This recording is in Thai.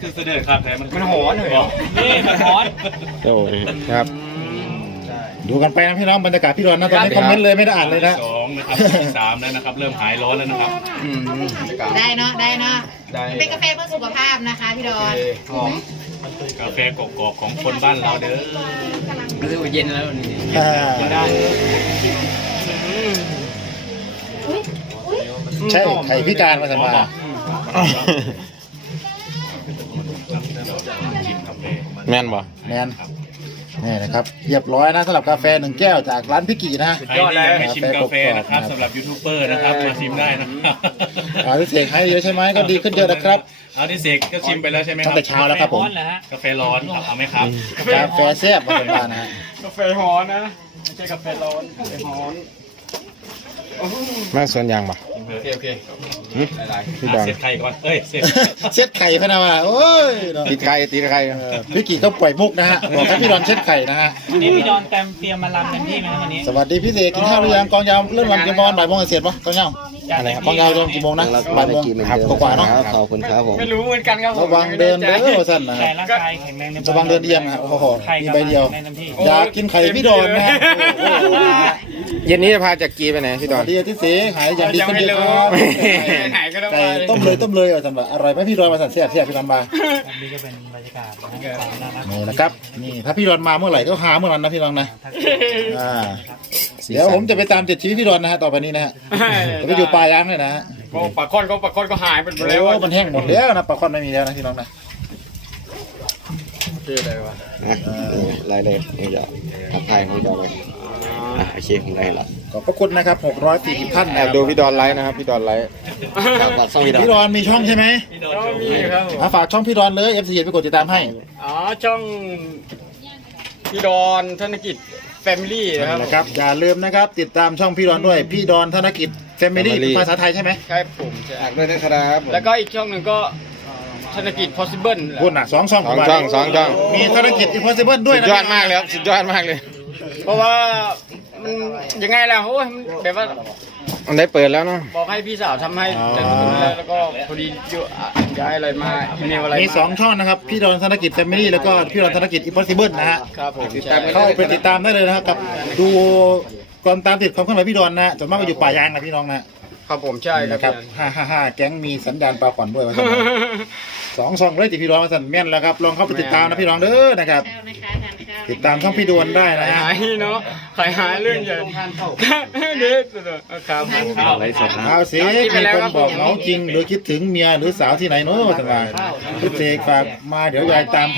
คือเสด็จครับแต่มันหอนเหรอนี่มันหอนโอ้ยครับดูกันไปนะพี่น้องบรรยากาศพี่รอนนะตอนนี้คอมเมนต์เลยไม่ได้อ่านเลยนะสองนะครับสามแล้วนะครับ เริ่มหายร้อนแล้วนะครับ ได้เนาะได้เนาะ เป็นกาแฟเพื่อสุขภาพนะคะ พี่รอนหกาแฟกรอบของคนบ้านเราเด้อเรื่อเย็นแล้วนี่ได้ใช่ไข่พิการมาสัมมาแมนบ่แมนนี่นะครับเรียบร้อยนะสำหรับกาแฟหนึ่งแก้วจากร้านพี่กี่นะสุดยอดเลยชิมกาแฟนะครับสำหรับยูทูบเบอร์นะครับมาชิมได้นะครับอาทิเสกให้เยอะใช่ไหมก็ดีขึ้นเยอะนะครับอาทิเสกก็ชิมไปแล้วใช่ไหมครับตั้งแต่เช้าแล้วครับผมกาแฟร้อนครับเอาไหมครับกาแฟแซ่บมากเลยนนะกาแฟร้อนนะไม่ใช่กาแฟร้อนกาแฟร้อนมาส่วนยางบ่เดโอเคโอเคไล่เช็ดไข่ก่อนเอ้ยเช็ดไข่พนาว่ะโอ้ยตีดไข่ตีดไข่พี่กี่ต้องปล่อยมุกนะฮะ บอกให้พี่ดอนเช็ดไข่นะฮะวันนี้พี่ดอนเตรียมมาลำเต็มที่ไหมวันนี้ สวัสดีพี่เสก กินข้าวหรือยัง กองยาวเริ่มลำเตรมบอลบ่ายโมงเสร็จปะกองยาวอะไรครับพ่อเงาตกี่โมงนะ บ่ายโมงครับกว่าเนาะขอบคุณครับผมไม่รู้เหมือนกันครับผมระวังเดินเด้อสั้นนะแขร่งแขงแรงระวังเดินเอียงครับโอ้โมีใบเดียวอยากกินไข่พี่ดอนนะ เย็นนี้จะพาจากกีไปไหนพี่ดอน ที่เสียหายอย่างดีขึ้นเดอะครับไก่ต้มเลยต้มเลยอ่ะสั่นแบบรไหมพี่ดอนมาสั่นเสียบเสียบพี่ดอนมาอันนี้ก็เป็นบรรยากาศนะครับ นี่ถ้าพี่ดอนมาเมื่อไหร่ก็หาเมื่อนั้นนะพี่ลองนะเดี๋ยวผมจะไปตามเจ็ดชีวิตพี่ดอนนะฮะต่อไปนี้นะฮะไปอยู่ปลาย้างเลยนะก็ปลาค้อนก็ปลาค้อนก็หายไปแล้วมันแห้งหมดแล้วนะปลาค้อนไม่มีแล้วนะพี่น้องนะเจออะไรวะไรเลยไม่จักทายไม่จับเลยอาชีของไรล่ะก็ปรคุณนะครับหกร้อยสี่สิบพันแอบดูพี่ดอนไลฟ์นะครับพี่ดอนไลฟ์พี่ดอนมีช่องใช่ไหม่อมีครับฝากช่องพี่ดอนเลยเอฟซีเอ็มไปกดติดตามให้อ๋อช่องพี่ดอน ธนกิจแฟมิลี่นะครับอย่าลืมนะครับ ติดตามช่องพี่ดอนด้วย พี่ดอน ธนกิจแฟมิลี่ภาษาไทยใช่ไหมใช่ผมจะอักด้วยนะครับแล้วก็อีกช่องหนึ่งก็ธนกิจ possible พูดหนะสองช่องสองช่องสองช่องมีธนกิจ possible ด้วยนะยอดมากเลยครับยอดมากเลยเพราะว่ายังไงล่ะโอ้ยแบบว่ามันได้เปิดแล้วเนาะบอกให้พี่สาวทําให้แล้วก็พอดีเยอะย้ายอะไรมาอีเมลอะไรมีสองช่องนะครับพี่รอนธนกิจแฟมิลี่แล้วก็ พี่รอนธนกิจอิมพอสิเบิรลนะฮะครับผมเข้าไปติดตามได้เลยนะครับกับดูก่อนตามติดความเคลื่อนไหวพี่รอนนะจนมากอยู่ป่ายางนะพี่น้องนะครับผมใช่นะครับฮ่าฮ่าฮ่าแก๊งมีสัญญาณปลาขวัญด้วยสองช่องเลยจีพี่รอนมาสั่นแม่นแล้วครับลองเข้าไปติดตามนะพี่รอนเด้อนะครับติดตามช่องพี่ดวนได้นะฮะเนาะขายหาเรื่องใหญ่นเด็ดเลยครับเอาสิที่คนบอกน้องจริง หรือคิดถึงเมียหรือสาวที่ไหนเนาะทำไมพี่เจฝากมาเดี๋ยวยายตาม